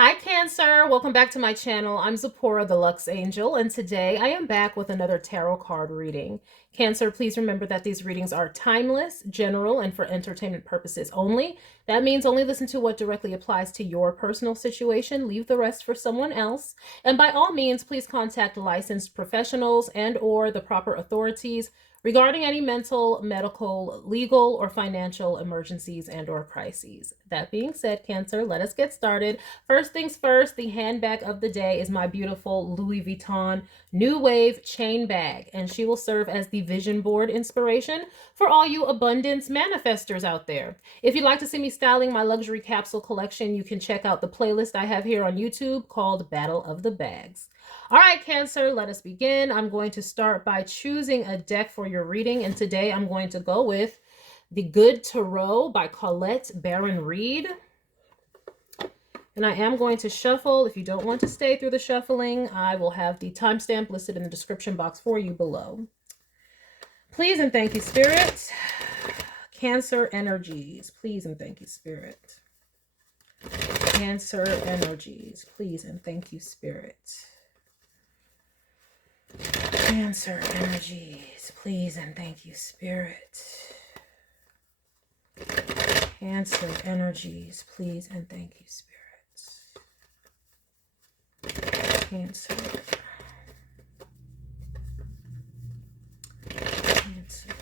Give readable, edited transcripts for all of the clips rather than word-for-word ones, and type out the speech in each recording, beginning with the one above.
Hi Cancer, welcome back to my channel. I'm Zipporah, the Lux Angel, and today I am back with another tarot card reading. Cancer, please remember that these readings are timeless, general, and for entertainment purposes only. That means only listen to what directly applies to your personal situation, leave the rest for someone else. And by all means, please contact licensed professionals and or the proper authorities regarding any mental, medical, legal, or financial emergencies and or crises. That being said, Cancer, let us get started. First things first, the handbag of the day is my beautiful Louis Vuitton New Wave chain bag, and she will serve as the vision board inspiration for all you abundance manifestors out there. If you'd like to see me styling my luxury capsule collection, you can check out the playlist I have here on YouTube called Battle of the Bags. All right, Cancer, let us begin. I'm going to start by choosing a deck for your reading, and today I'm going to go with The Good Tarot by Colette Baron Reed. And I am going to shuffle. If you don't want to stay through the shuffling, I will have the timestamp listed in the description box for you below. Please and thank you, Spirit. Cancer energies, please and thank you, Spirit. Cancer energies, please and thank you, Spirit. Cancer energies, please and thank you, Spirit. Cancer energies, please and thank you, Spirit. Cancer. Cancer energies.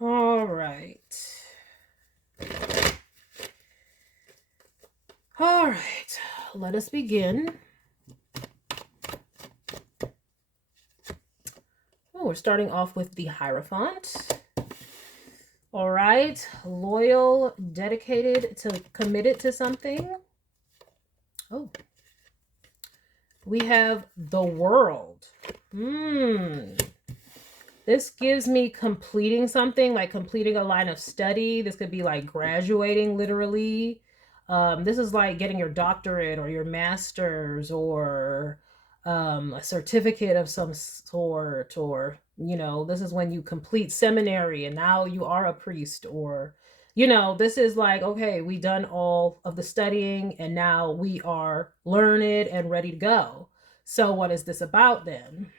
All right. All right, let us begin. Oh, we're starting off with the Hierophant. All right, loyal, dedicated, committed to something. Oh, we have the World. This gives me completing something, like completing a line of study. This could be like graduating, literally. This is like getting your doctorate or your master's or a certificate of some sort, or, you know, this is when you complete seminary and now you are a priest, or, you know, this is like, okay, we done all of the studying and now we are learned and ready to go. So what is this about then?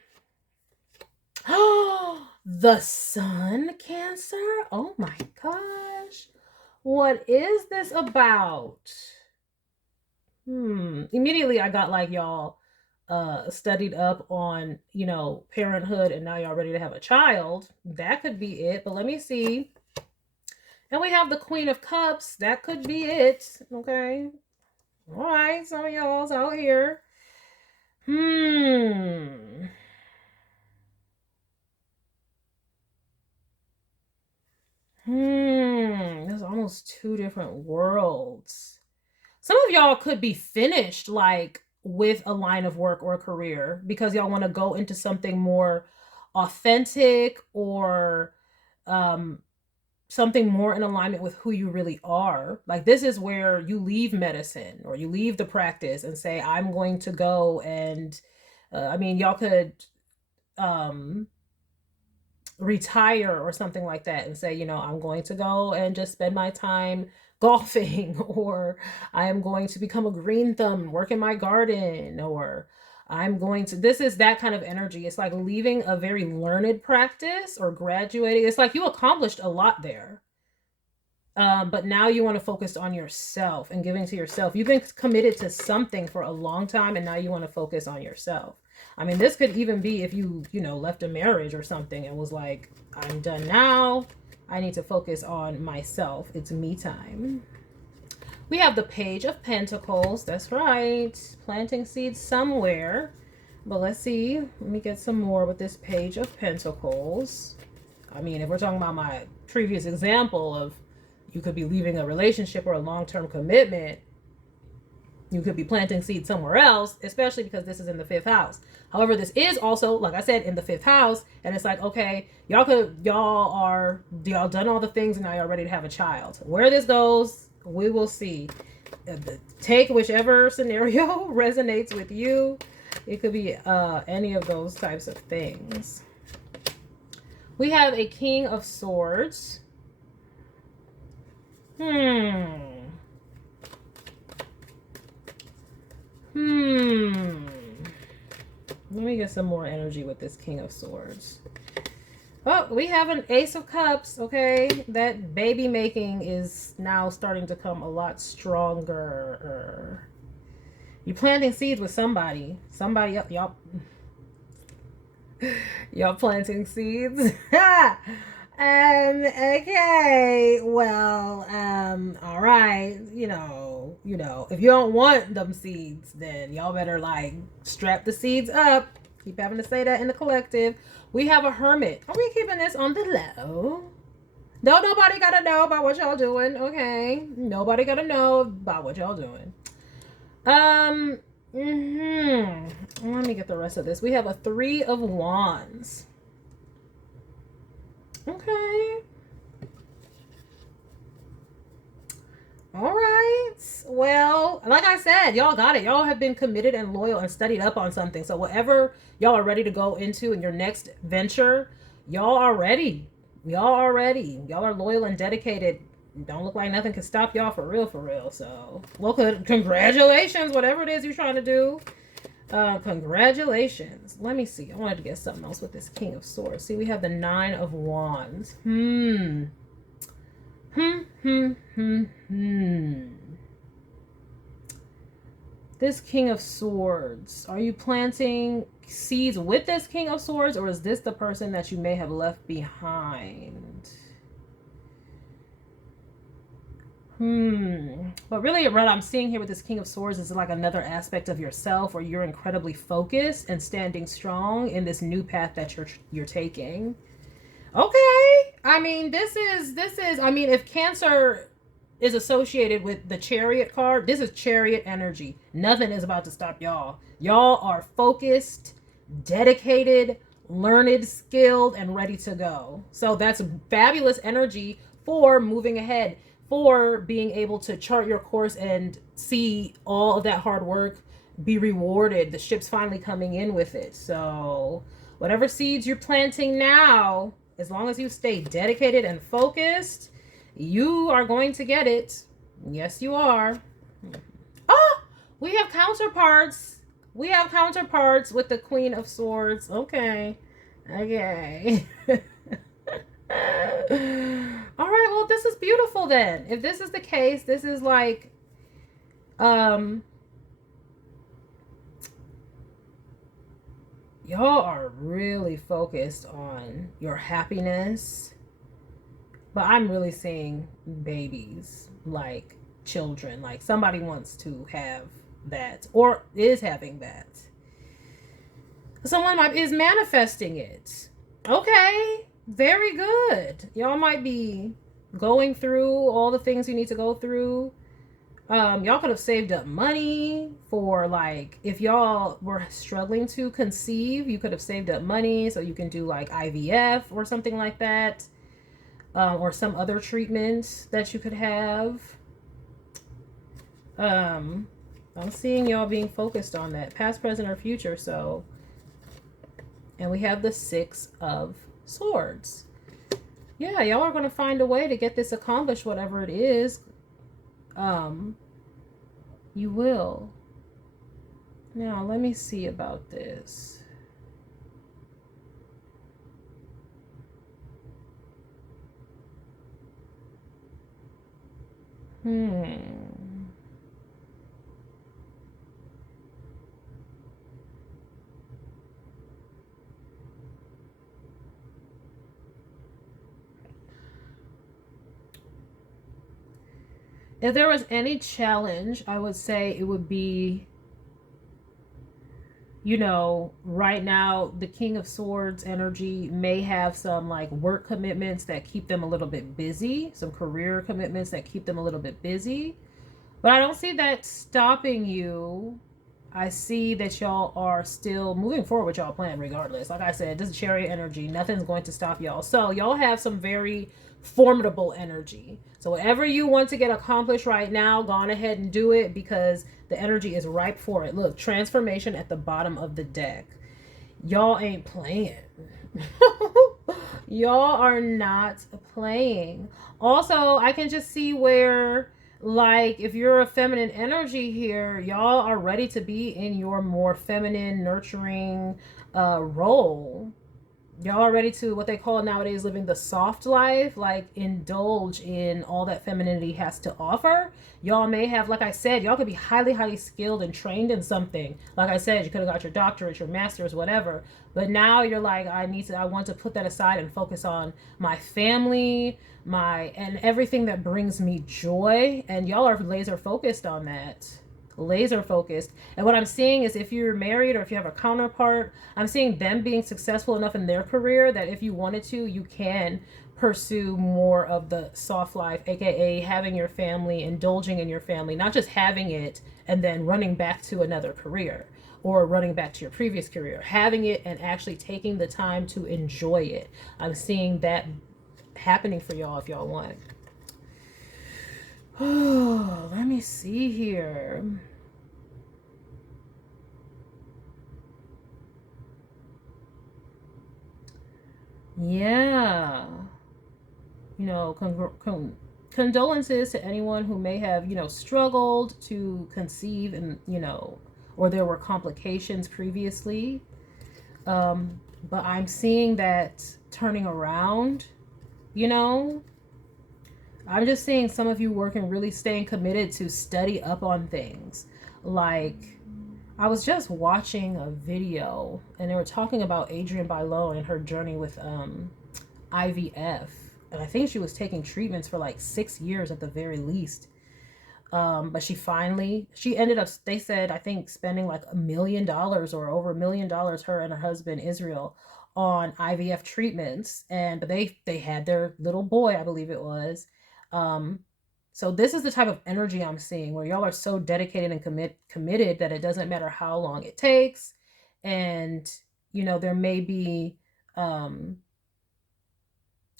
Oh, the Sun, Cancer. Oh my gosh. What is this about? Immediately I got like y'all studied up on, you know, parenthood and now y'all ready to have a child. That could be it, but let me see. And we have the Queen of Cups. That could be it. Okay. All right, some of y'all's out here. There's almost two different worlds. Some of y'all could be finished like with a line of work or a career because y'all want to go into something more authentic or something more in alignment with who you really are. Like this is where you leave medicine or you leave the practice and say, I'm going to go and I mean, y'all could retire or something like that and say, you know, I'm going to go and just spend my time golfing, or I am going to become a green thumb, work in my garden, or I'm going to, this is that kind of energy. It's like leaving a very learned practice or graduating. It's like you accomplished a lot there. But now you want to focus on yourself and giving to yourself. You've been committed to something for a long time and now you want to focus on yourself. I mean, this could even be if you know, left a marriage or something and was like, I'm done now. I need to focus on myself. It's me time. We have the Page of Pentacles. That's right. Planting seeds somewhere. But let's see. Let me get some more with this Page of Pentacles. I mean, if we're talking about my previous example of you could be leaving a relationship or a long-term commitment, you could be planting seeds somewhere else, especially because this is in the 5th house. However, this is also, like I said, in the 5th house, and it's like, okay, y'all done all the things and now y'all ready to have a child. Where this goes, We will see. Take whichever scenario resonates with you. It could be any of those types of things. We have a King of Swords. Let me get some more energy with this King of Swords. Oh, we have an Ace of Cups, okay? That baby making is now starting to come a lot stronger. You're planting seeds with somebody. Somebody up, y'all. Y'all planting seeds? Okay, well, all right, you know, if you don't want them seeds, then y'all better like strap the seeds up. Keep having to say that in the collective. We have a Hermit. Are we keeping this on the low? No, nobody gotta know about what y'all doing, okay? Nobody gotta know about what y'all doing. Let me get the rest of this. We have a Three of Wands. Okay. All right. Well, like I said, y'all got it. Y'all have been committed and loyal and studied up on something. So whatever y'all are ready to go into in your next venture, y'all are ready. Y'all are ready. Y'all are loyal and dedicated. Don't look like nothing can stop y'all for real, for real. So, well, congratulations, whatever it is you're trying to do. Congratulations. Let me see. I wanted to get something else with this King of Swords. See, we have the Nine of Wands. This King of Swords. Are you planting seeds with this King of Swords, or is this the person that you may have left behind? But really what I'm seeing here with this King of Swords is like another aspect of yourself where you're incredibly focused and standing strong in this new path that you're taking. Okay. I mean, this is I mean, if Cancer is associated with the Chariot card, this is Chariot energy. Nothing is about to stop y'all. Y'all are focused, dedicated, learned, skilled, and ready to go. So that's fabulous energy for moving ahead, for being able to chart your course and see all of that hard work be rewarded. The ship's finally coming in with it. So whatever seeds you're planting now, as long as you stay dedicated and focused, you are going to get it. Yes, you are. Oh, we have counterparts. We have counterparts with the Queen of Swords. Okay. Okay. All right, well, this is beautiful then. If this is the case, this is like y'all are really focused on your happiness. But I'm really seeing babies, like children, like somebody wants to have that or is having that. Someone is manifesting it. Okay. Very good. Y'all might be going through all the things you need to go through. Y'all could have saved up money for, like, if y'all were struggling to conceive, you could have saved up money so you can do like IVF or something like that, or some other treatment that you could have. I'm seeing y'all being focused on that, past, present, or future. So, and we have the Six of Swords. Yeah, y'all are going to find a way to get this accomplished, whatever it is. You will. Now, let me see about this. If there was any challenge, I would say it would be, you know, right now, the King of Swords energy may have some like work commitments that keep them a little bit busy, some career commitments that keep them a little bit busy. But I don't see that stopping you. I see that y'all are still moving forward with y'all plan regardless. Like I said, this is Chariot energy. Nothing's going to stop y'all. So y'all have some very formidable energy. So whatever you want to get accomplished right now, go on ahead and do it, because the energy is ripe for it. Look, transformation at the bottom of the deck. Y'all ain't playing. Y'all are not playing. Also, I can just see where, like, if you're a feminine energy here, y'all are ready to be in your more feminine, nurturing role. Y'all are ready to, what they call nowadays, living the soft life, like indulge in all that femininity has to offer. Y'all may have, like I said, y'all could be highly, highly skilled and trained in something. Like I said, you could have got your doctorate, your master's, whatever. But now you're like, I want to put that aside and focus on my family, and everything that brings me joy. And y'all are laser focused on that. Laser focused. And what I'm seeing is, if you're married or if you have a counterpart, I'm seeing them being successful enough in their career that if you wanted to, you can pursue more of the soft life, aka having your family, indulging in your family, not just having it and then running back to another career or running back to your previous career, having it and actually taking the time to enjoy it. I'm seeing that happening for y'all if y'all want. Oh, let me see here. Yeah. You know, condolences to anyone who may have, struggled to conceive, and, or there were complications previously. But I'm seeing that turning around, I'm just seeing some of you working, really staying committed to study up on things. Like, I was just watching a video and they were talking about Adrienne Bailon and her journey with IVF. And I think she was taking treatments for like 6 years at the very least. But she ended up, they said, I think spending like $1 million or over $1 million, her and her husband Israel, on IVF treatments. But they had their little boy, I believe it was. So this is the type of energy I'm seeing, where y'all are so dedicated and committed that it doesn't matter how long it takes. And, there may be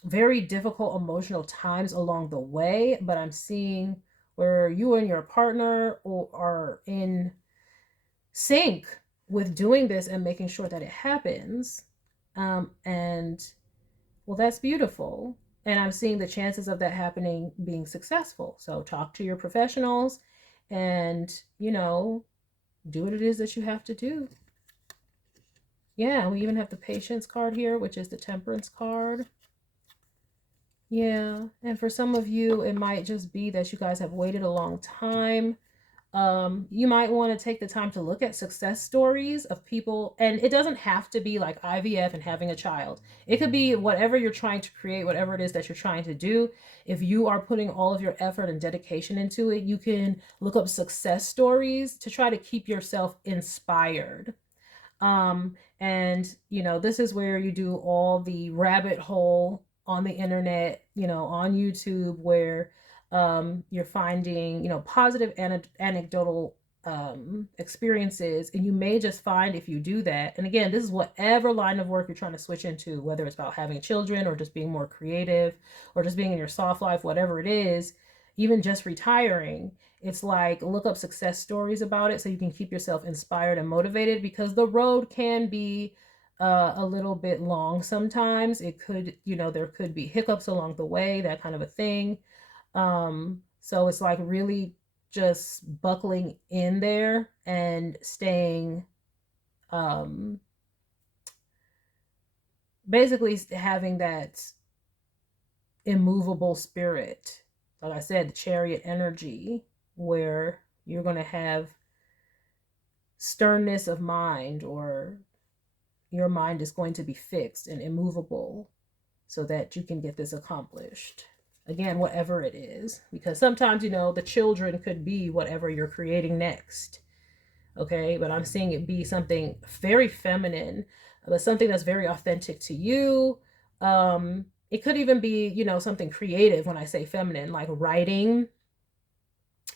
very difficult emotional times along the way, but I'm seeing where you and your partner are in sync with doing this and making sure that it happens. And well, that's beautiful. And I'm seeing the chances of that happening being successful. So talk to your professionals and, do what it is that you have to do. Yeah, we even have the patience card here, which is the temperance card. Yeah, and for some of you, it might just be that you guys have waited a long time. You might want to take the time to look at success stories of people, and it doesn't have to be like IVF and having a child. It could be whatever you're trying to create, whatever it is that you're trying to do. If you are putting all of your effort and dedication into it, you can look up success stories to try to keep yourself inspired. And this is where you do all the rabbit hole on the internet, on YouTube, where you're finding, positive anecdotal experiences. And you may just find, if you do that, and again, this is whatever line of work you're trying to switch into, whether it's about having children or just being more creative or just being in your soft life, whatever it is, even just retiring. It's like, look up success stories about it so you can keep yourself inspired and motivated, because the road can be a little bit long sometimes. It could, there could be hiccups along the way, that kind of a thing. So it's like really just buckling in there and staying, basically having that immovable spirit. Like I said, the chariot energy, where you're going to have sternness of mind, or your mind is going to be fixed and immovable so that you can get this accomplished. Again, whatever it is, because sometimes, the children could be whatever you're creating next. Okay, but I'm seeing it be something very feminine, but something that's very authentic to you. It could even be, something creative. When I say feminine, like writing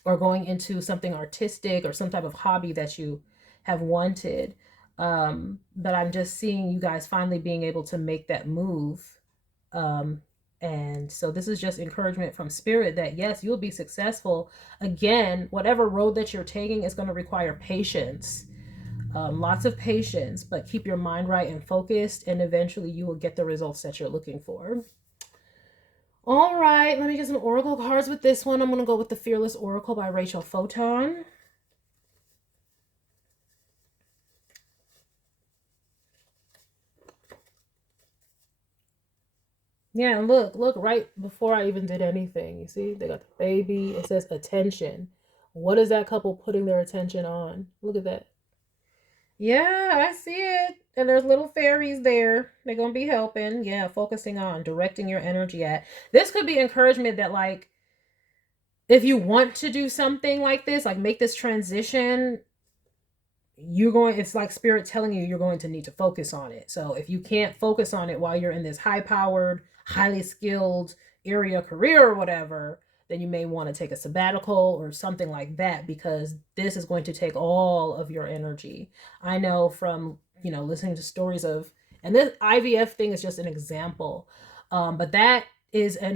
or going into something artistic or some type of hobby that you have wanted. But I'm just seeing you guys finally being able to make that move. And so this is just encouragement from spirit that yes, you'll be successful. Again, whatever road that you're taking is going to require patience, lots of patience, but keep your mind right and focused, and eventually you will get the results that you're looking for. All right, let me get some oracle cards with this one. I'm going to go with the Fearless Oracle by Rachel Photon. Yeah, and look, right before I even did anything, you see, they got the baby. It says attention. What is that couple putting their attention on? Look at that. Yeah, I see it. And there's little fairies there. They're going to be helping. Yeah, focusing on directing your energy at. This could be encouragement that, like, if you want to do something like this, like make this transition, it's like spirit telling you you're going to need to focus on it. So if you can't focus on it while you're in this high powered, highly skilled area career or whatever, then you may want to take a sabbatical or something like that, because this is going to take all of your energy. I know from, listening to stories of, and this IVF thing is just an example, but that is it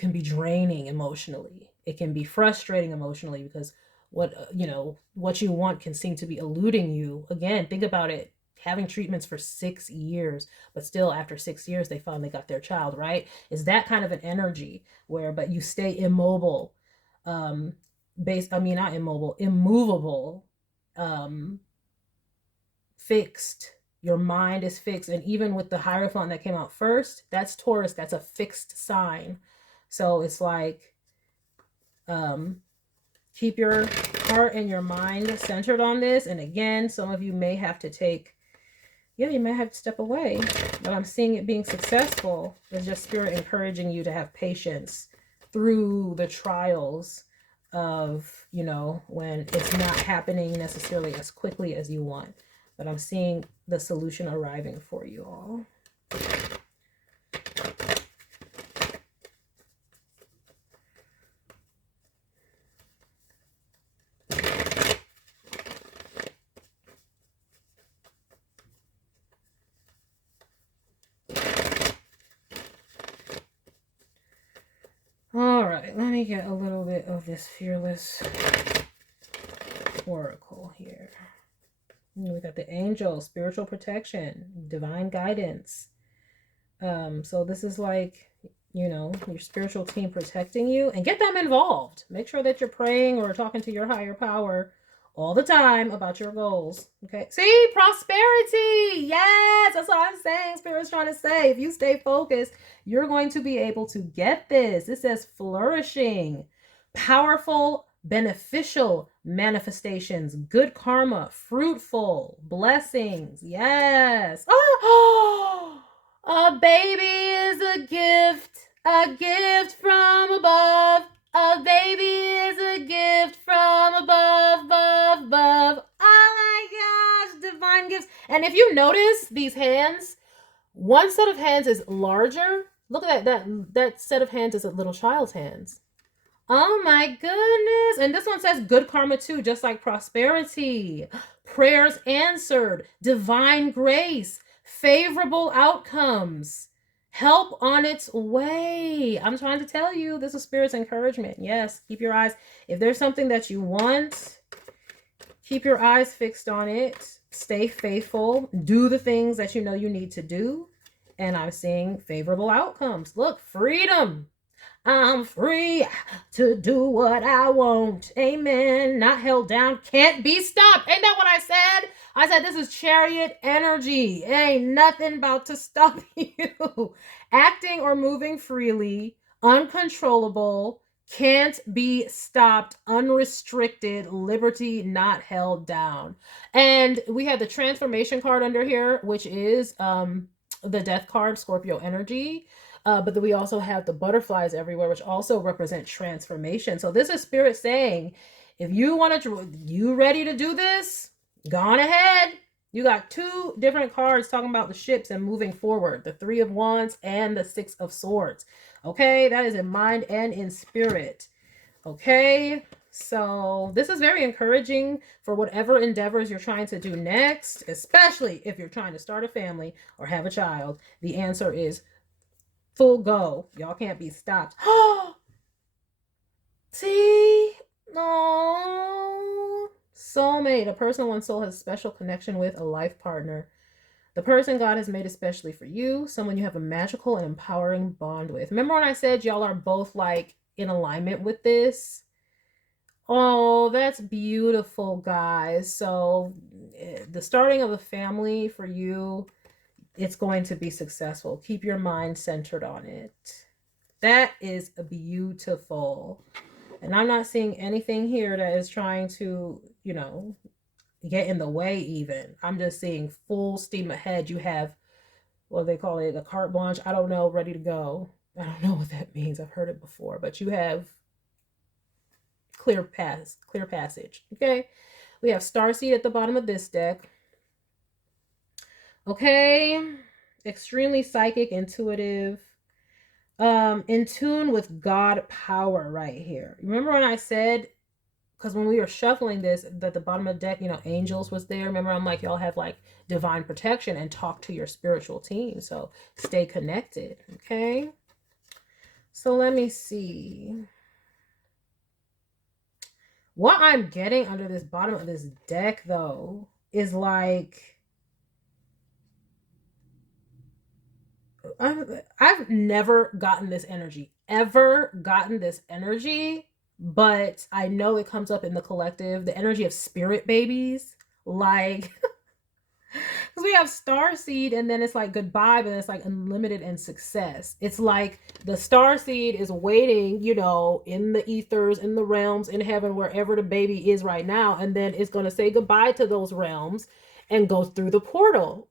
can be draining emotionally. It can be frustrating emotionally, because what you want can seem to be eluding you. Again, think about it, having treatments for 6 years, but still after 6 years they finally got their child, right? Is that kind of an energy where, but you stay immobile, not immobile, immovable, fixed. Your mind is fixed. And even with the Hierophant that came out first, that's Taurus, that's a fixed sign. So it's like, keep your heart and your mind centered on this. And again, some of you may have to you may have to step away, but I'm seeing it being successful. It's just spirit encouraging you to have patience through the trials of, when it's not happening necessarily as quickly as you want. But I'm seeing the solution arriving for you all. All right, let me get a little bit of this Fearless Oracle here. We got the angel, spiritual protection, divine guidance. So this is like, your spiritual team protecting you, and get them involved. Make sure that you're praying or talking to your higher power all the time about your goals. Okay. See, prosperity. Yes, that's what I'm saying. Spirit's trying to say, if you stay focused, you're going to be able to get this. It says flourishing, powerful, beneficial manifestations, good karma, fruitful blessings. Yes. Oh, a baby is a gift from above. A baby is a gift from above, above. Oh my gosh, divine gifts. And if you notice these hands, one set of hands is larger. Look at that set of hands is a little child's hands. Oh my goodness. And this one says good karma too, just like prosperity, prayers answered, divine grace, favorable outcomes, help on its way. I'm trying to tell you, this is Spirit's encouragement. Yes, keep your eyes. If there's something that you want, keep your eyes fixed on it. Stay faithful. Do the things that you know you need to do. And I'm seeing favorable outcomes. Look, freedom. I'm free to do what I want. Amen. Not held down. Can't be stopped. Ain't that what I said? I said this is chariot energy. Ain't nothing about to stop you. Acting or moving freely. Uncontrollable. Can't be stopped. Unrestricted. Liberty not held down. And we have the transformation card under here, which is the death card, Scorpio energy. But then we also have the butterflies everywhere, which also represent transformation. So this is Spirit saying, if you you ready to do this, go on ahead. You got 2 different cards talking about the ships and moving forward, the 3 of Wands and the 6 of Swords. Okay, that is in mind and in spirit. Okay, so this is very encouraging for whatever endeavors you're trying to do next, especially if you're trying to start a family or have a child. The answer is Full go. Y'all can't be stopped. See? No. Soulmate. A person one's soul has a special connection with, a life partner. The person God has made especially for you. Someone you have a magical and empowering bond with. Remember when I said y'all are both like in alignment with this? Oh, that's beautiful, guys. So the starting of a family for you, it's going to be successful. Keep your mind centered on it. That is beautiful. And I'm not seeing anything here that is trying to, get in the way even. I'm just seeing full steam ahead. You have, what they call it, a carte blanche. I don't know, ready to go. I don't know what that means. I've heard it before. But you have clear passage. Okay? We have Starseed at the bottom of this deck. Okay? Extremely psychic, intuitive. In tune with God power right here. Remember when I said, because when we were shuffling this, that the bottom of the deck, angels was there. Remember, I'm like, y'all have like divine protection and talk to your spiritual team. So stay connected. Okay. So let me see. What I'm getting under this bottom of this deck, though, is like, I've never gotten this energy, but I know it comes up in the collective, the energy of spirit babies. Like, because we have Starseed and then it's like goodbye, but then it's like unlimited and success. It's like the Starseed is waiting, in the ethers, in the realms, in heaven, wherever the baby is right now. And then it's going to say goodbye to those realms and go through the portal.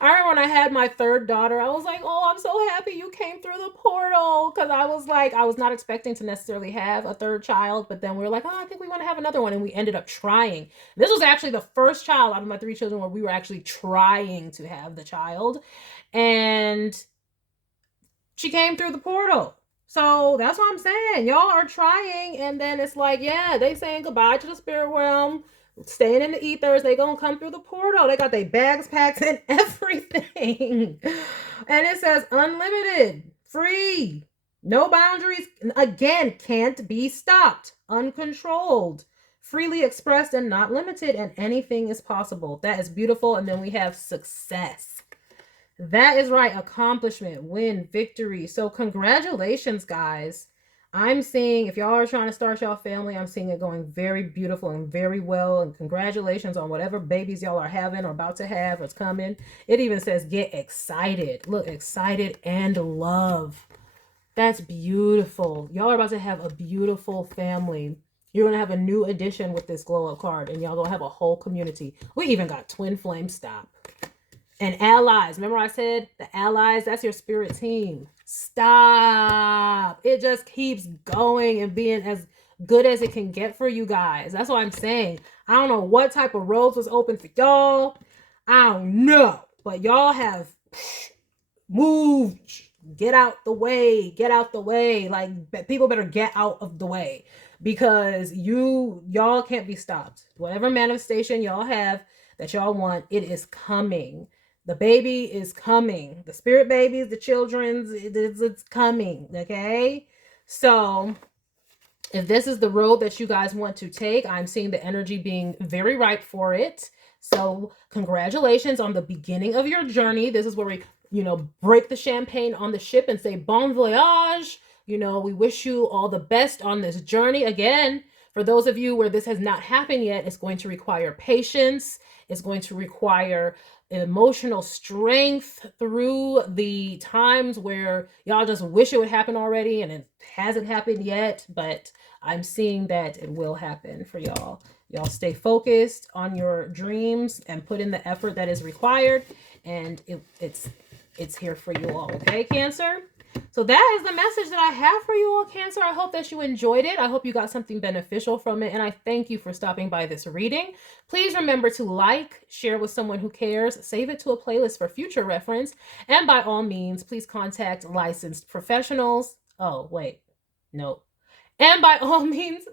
I remember when I had my third daughter, I was like, oh, I'm so happy you came through the portal. Because I was like, I was not expecting to necessarily have a third child. But then we were like, oh, I think we want to have another one. And we ended up trying. This was actually the first child out of my 3 children where we were actually trying to have the child. And she came through the portal. So that's what I'm saying. Y'all are trying. And then it's like, yeah, they saying goodbye to the spirit realm. Staying in the ethers, they gonna come through the portal. They got their bags packed and everything. And it says unlimited, free, no boundaries. Again, can't be stopped, uncontrolled, freely expressed and not limited, and anything is possible. That is beautiful. And then we have success. That is right. Accomplishment, win, victory. So congratulations, guys. I'm seeing, if y'all are trying to start y'all family, I'm seeing it going very beautiful and very well. And congratulations on whatever babies y'all are having or about to have or it's coming. It even says get excited. Look, excited and love. That's beautiful. Y'all are about to have a beautiful family. You're going to have a new addition with this glow up card. And y'all going to have a whole community. We even got twin flame stop. And allies. Remember I said the allies, that's your spirit team. Stop. It just keeps going and being as good as it can get for you guys. That's what I'm saying. I don't know what type of roads was open for y'all. I don't know. But y'all have moved. Get out the way. Get out the way. Like, people better get out of the way. Because y'all can't be stopped. Whatever manifestation y'all have that y'all want, it is coming. The baby is coming. The spirit babies, the children's, it's coming. Okay? So, if this is the road that you guys want to take, I'm seeing the energy being very ripe for it. So, congratulations on the beginning of your journey. This is where we, break the champagne on the ship and say, bon voyage. We wish you all the best on this journey. Again, for those of you where this has not happened yet, it's going to require patience. It's going to require emotional strength through the times where y'all just wish it would happen already and it hasn't happened yet, but I'm seeing that it will happen for y'all. Y'all stay focused on your dreams and put in the effort that is required, and it's here for you all. Okay, Cancer? So that is the message that I have for you all, Cancer. I hope that you enjoyed it. I hope you got something beneficial from it. And I thank you for stopping by this reading. Please remember to like, share with someone who cares, save it to a playlist for future reference. And by all means, please contact licensed professionals. Oh, wait. No. And by all means,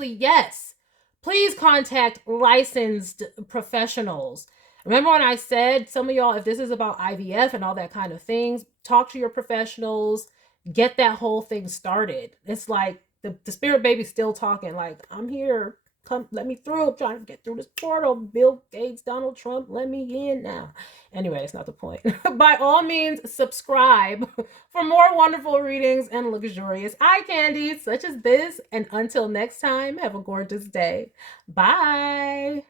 yes. Please contact licensed professionals Remember when I said, some of y'all, if this is about IVF and all that kind of things, talk to your professionals, get that whole thing started. It's like the spirit baby's still talking, like, I'm here. Come, let me through. I'm trying to get through this portal. Bill Gates, Donald Trump, let me in now. Anyway, that's not the point. By all means, subscribe for more wonderful readings and luxurious eye candies such as this. And until next time, have a gorgeous day. Bye.